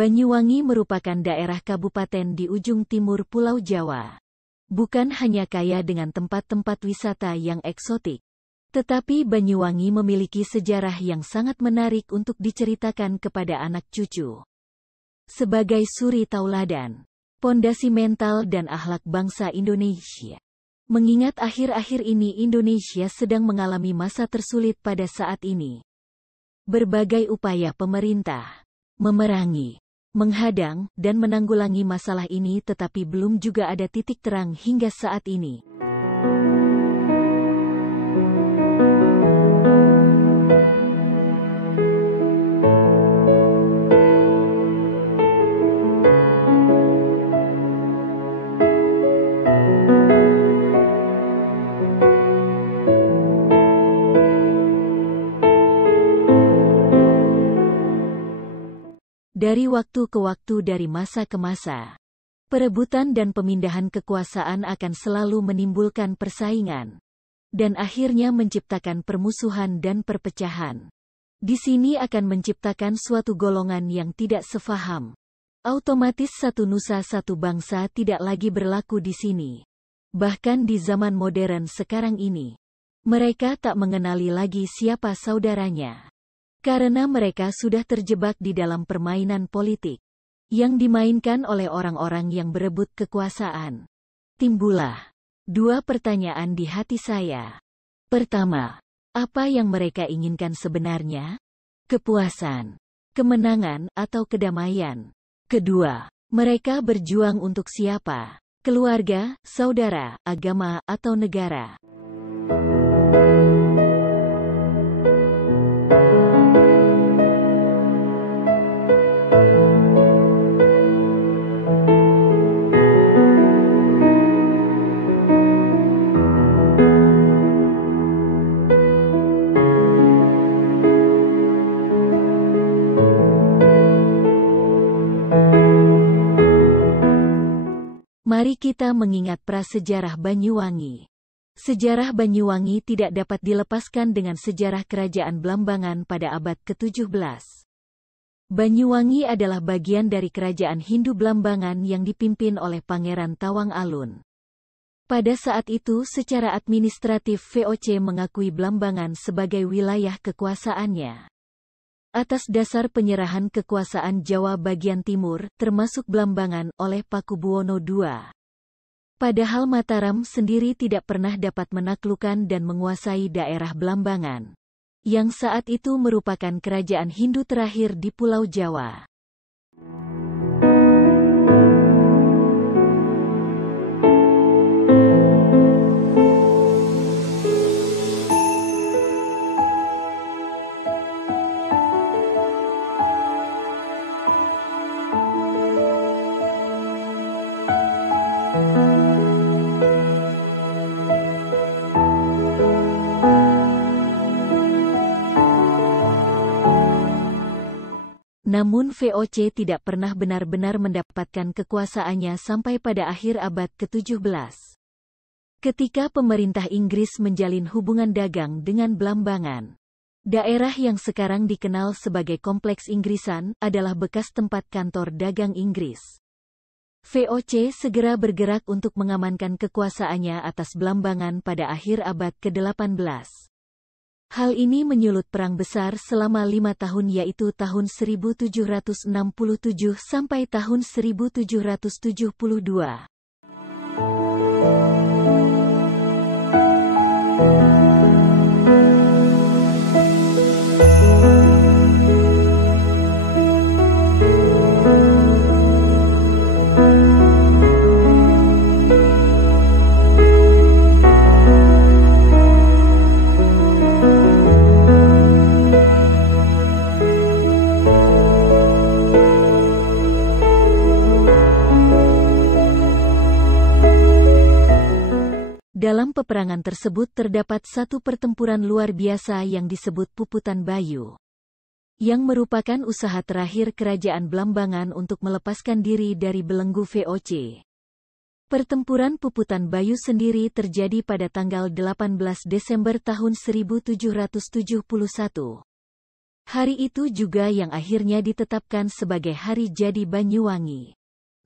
Banyuwangi merupakan daerah kabupaten di ujung timur Pulau Jawa. Bukan hanya kaya dengan tempat-tempat wisata yang eksotik, tetapi Banyuwangi memiliki sejarah yang sangat menarik untuk diceritakan kepada anak cucu. Sebagai suri tauladan, pondasi mental dan akhlak bangsa Indonesia. Mengingat akhir-akhir ini Indonesia sedang mengalami masa tersulit pada saat ini. Berbagai upaya pemerintah memerangi, menghadang, dan menanggulangi masalah ini tetapi belum juga ada titik terang hingga saat ini. Dari waktu ke waktu, dari masa ke masa, perebutan dan pemindahan kekuasaan akan selalu menimbulkan persaingan, dan akhirnya menciptakan permusuhan dan perpecahan. Di sini akan menciptakan suatu golongan yang tidak sefaham. Otomatis satu nusa satu bangsa tidak lagi berlaku di sini. Bahkan di zaman modern sekarang ini, mereka tak mengenali lagi siapa saudaranya. Karena mereka sudah terjebak di dalam permainan politik yang dimainkan oleh orang-orang yang berebut kekuasaan. Timbullah dua pertanyaan di hati saya. Pertama, apa yang mereka inginkan sebenarnya? Kepuasan, kemenangan, atau kedamaian? Kedua, mereka berjuang untuk siapa? Keluarga, saudara, agama, atau negara? Mari kita mengingat prasejarah Banyuwangi. Sejarah Banyuwangi tidak dapat dilepaskan dengan sejarah Kerajaan Blambangan pada abad ke-17. Banyuwangi adalah bagian dari Kerajaan Hindu Blambangan yang dipimpin oleh Pangeran Tawang Alun. Pada saat itu secara administratif VOC mengakui Blambangan sebagai wilayah kekuasaannya. Atas dasar penyerahan kekuasaan Jawa bagian timur, termasuk Blambangan, oleh Pakubuwono II. Padahal Mataram sendiri tidak pernah dapat menaklukkan dan menguasai daerah Blambangan, yang saat itu merupakan kerajaan Hindu terakhir di Pulau Jawa. Namun VOC tidak pernah benar-benar mendapatkan kekuasaannya sampai pada akhir abad ke-17. Ketika pemerintah Inggris menjalin hubungan dagang dengan Blambangan. Daerah yang sekarang dikenal sebagai Kompleks Inggrisan adalah bekas tempat kantor dagang Inggris. VOC segera bergerak untuk mengamankan kekuasaannya atas Blambangan pada akhir abad ke-18. Hal ini menyulut perang besar selama 5 tahun yaitu tahun 1767 sampai tahun 1772. Dalam peperangan tersebut terdapat satu pertempuran luar biasa yang disebut Puputan Bayu, yang merupakan usaha terakhir Kerajaan Blambangan untuk melepaskan diri dari belenggu VOC. Pertempuran Puputan Bayu sendiri terjadi pada tanggal 18 Desember tahun 1771. Hari itu juga yang akhirnya ditetapkan sebagai Hari Jadi Banyuwangi.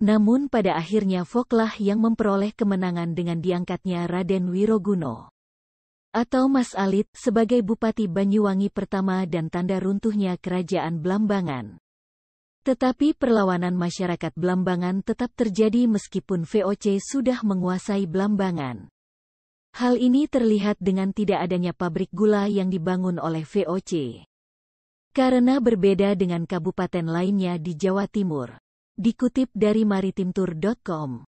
Namun pada akhirnya Foklah yang memperoleh kemenangan dengan diangkatnya Raden Wiroguno atau Mas Alit sebagai Bupati Banyuwangi pertama dan tanda runtuhnya Kerajaan Blambangan. Tetapi perlawanan masyarakat Blambangan tetap terjadi meskipun VOC sudah menguasai Blambangan. Hal ini terlihat dengan tidak adanya pabrik gula yang dibangun oleh VOC. Karena berbeda dengan kabupaten lainnya di Jawa Timur. Dikutip dari maritimtour.com.